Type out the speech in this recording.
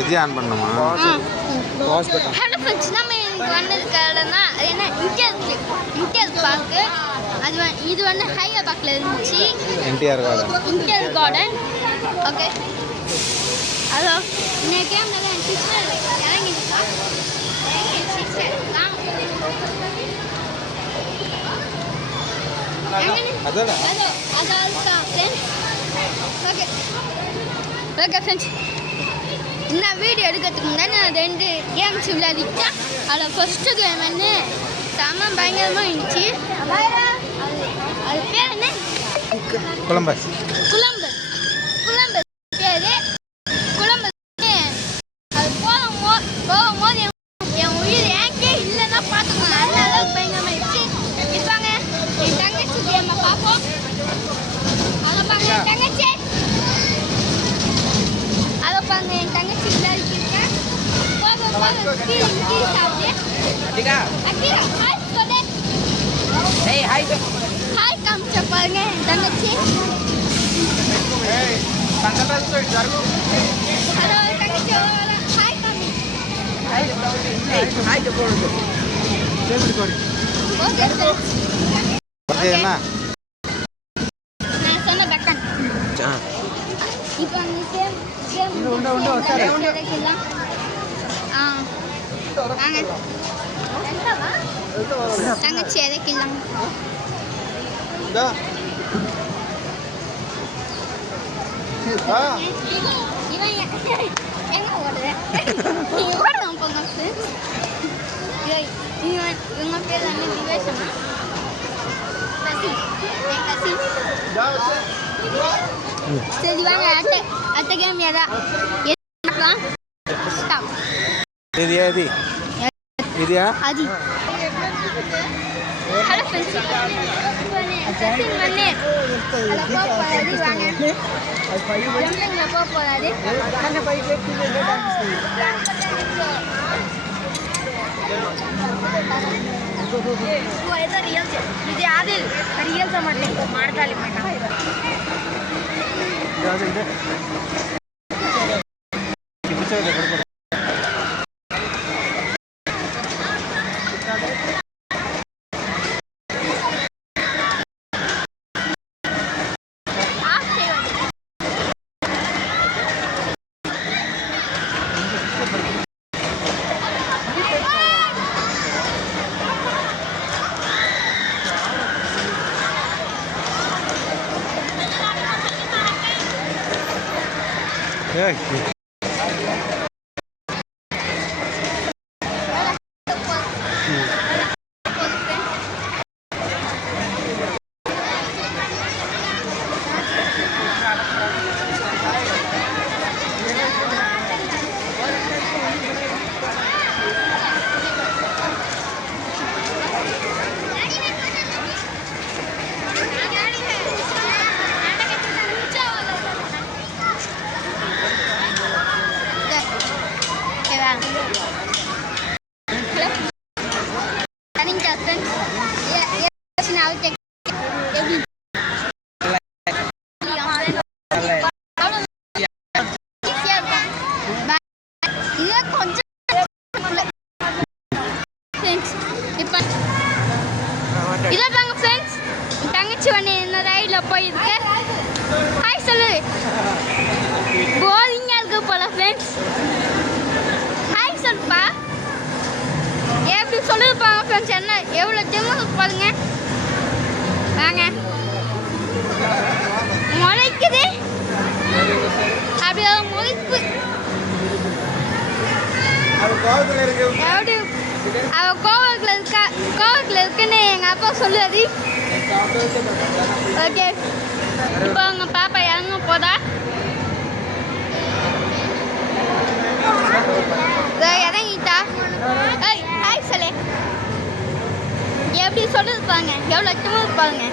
எது ஆன் பண்ணுமா? Hello friends, நம்ம இன்னைக்கு வந்ததுக்காகனா என்ன இன்டியர் பார்க்கு. இது வந்து ஹைவே பார்க்கில் இருந்துச்சு. என்டிஆர் கார்டன். Okay, hello. இன்னைக்கு கேம்ல என் சிஸ்டர் இறங்கிடுச்சா? ஓகே ஃப்ரெண்ட்ஸ், இந்த வீடியோ எடுக்கிறதுக்கு முன்னாடி நான் 2 கேம்ஸ் விளையாடிட்டேன். அதில் ஃபஸ்ட்டு கேம் வந்து செம்ம பயங்கரமாக இருந்துச்சு. அது பேர் என்ன? கொலம்பஸ் பேர் கொலம்பஸ். அது போகும்போது என் உயிர் ஏங்கே இல்லைன்னா பார்த்துக்கோங்க. அந்த அளவுக்கு பயங்கரமாக இருந்துச்சு. இருப்பாங்க என் தங்கச்சி கேமை பார்ப்போம். அதை பாங்க என் தங்கச்சி என் தங்கச்சி விளையாடிருக்கேன். ஹாய் காமிச்ச பாருங்க என் தங்கச்சி. ஹலோ தங்கச்சி, ஹாய் காமி. ஓகே என்ன நான் சொன்ன பட்டன். இப்போ அந்த கேம் தங்கச்சி இறக்கலாம். இவன் எங்க ஓடுற? ஓடலாம் போங்க. இவங்க பேர் வந்து திவேஷனா? சரி வாங்க, அடுத்த கேம் எதா ஸ்டாப். அது ஹலோ ஃப்ரெண்ட்ஸ், சச்சின் வந்து அதில் போகிறாரு. வாங்க ஜம்பிங்கில் போகிறாரு. ఇది అది రియల్ టమాటో మాడతాలి మాట. இதாங்க ஃப்ரெண்ட்ஸ், தங்கச்சி வந்து என்ன ரைடில் போயிருக்கு. ஹாய் சொல்லு. போரிங்காக இருக்கு போல ஃப்ரெண்ட்ஸ். ஹாய் சொல்லுப்பா. எப்படி சொல்லிருப்பாங்க ஃப்ரெண்ட்ஸ், என்ன எவ்வளோ திமுக பாருங்க. வாங்க, முளைக்குது அப்படி ஒரு முளைப்பு. எப்படி அவ கோவத்தில் இருக்குன்னு எங்கள் அப்பா சொல்லுவாரு. ஓகே, இப்போ அவங்க பாப்பா இறங்க போதா? இறங்கிட்டா. ஹாய் சொல்லு. எப்படி சொல்லிருப்பாங்க, எவ்வளோ திமுக பாருங்க.